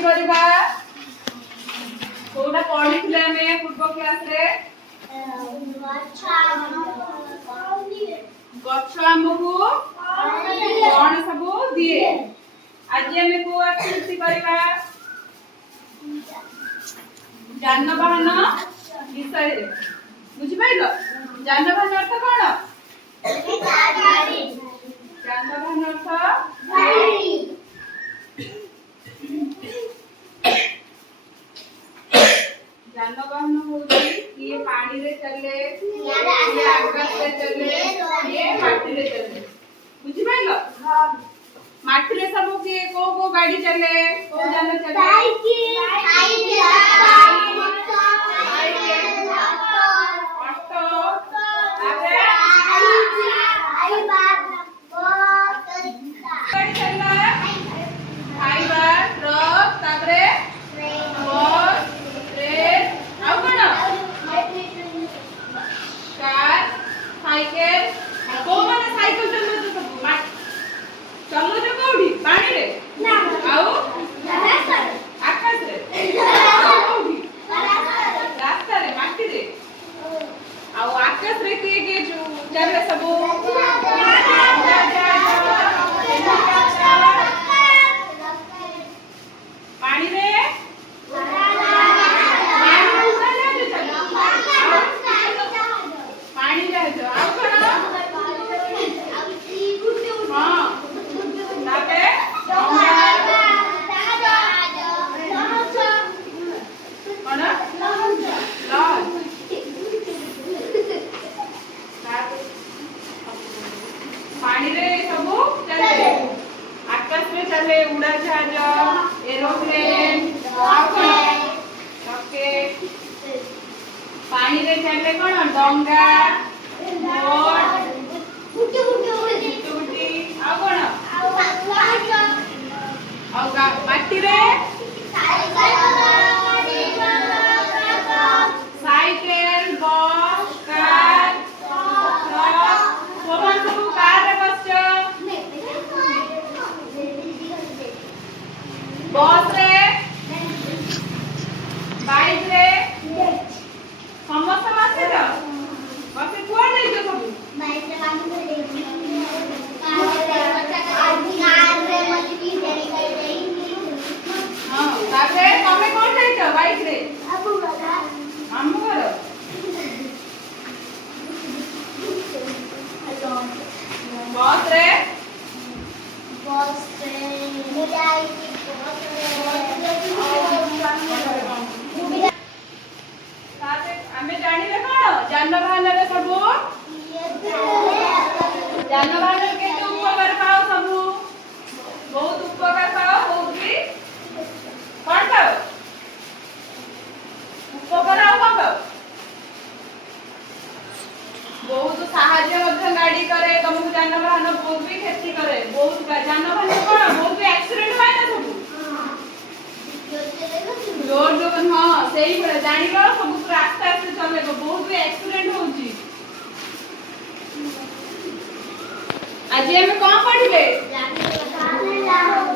study करबा कोडा पढिथिले हमें पूर्व क्लास रे गच्छ हमकु कोन सब दिए आज हमें को एक्टिविटी करबा जानवाहन विषय रे बुझि पाइलो जानवाहन अर्थ कोन जानवाहन अर्थ गाड़ी जानवाहन होती ये पानी रे चले ये आकाश रे चले ये माटी रे चले बुझि पाइलो हां माटी रे सब के को गाड़ी चले को जान चले साइकिल ऑटो आगे आई बात गाड़ी चलना है फाइबर ट्रक ताबरे बस ट्रेन आउ कोन कार साइकिल को माने साइकिल चलो तो सब चलो जो कोडी पानी रे ना आउ आकाश रे कोडी रास्ता रे माटी रे आउ आकाश रे के जो चले सब पानी रे पानी जहाज आउ कोन हां ताबे कोन पानी रे सब चले आकाश रे चले उड़ा जहाज एरोप्लेन रॉकेट पानी रे चले कोन डंगा बोट गुटी आ कोन आ माटी रे cycle bus car truck Soman सब कार रे बस बस रे बाइक रे समस्त मासे ज बस कोन नै जो सब बाइक रे पानी रे कार रे मछली देरी कर देई हां ताके तमे कोन जाई छ बाइक रे अबू वाला हमू घर बस रे मिलाई हमें जानिले कोन जानवाहन रे सब जानवाहन के उपकार पाओ सब बहुत उपकार पाओ बहुत भी कोन पाओ उपकार आउ कोन पाओ बहुत साहाय्य मध्य गाड़ी करे तुमको जानवाहन बहुत भी क्षति करे बहुत जानवाहन कोन बहुत भी एक्सीडेंट होय ना सब जोर जोर हां सही बड़ा जानिलो सब रास्ता से चले बहुत भी एक्सीडेंट होची आज हम कोन पढिले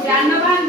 जानवाहन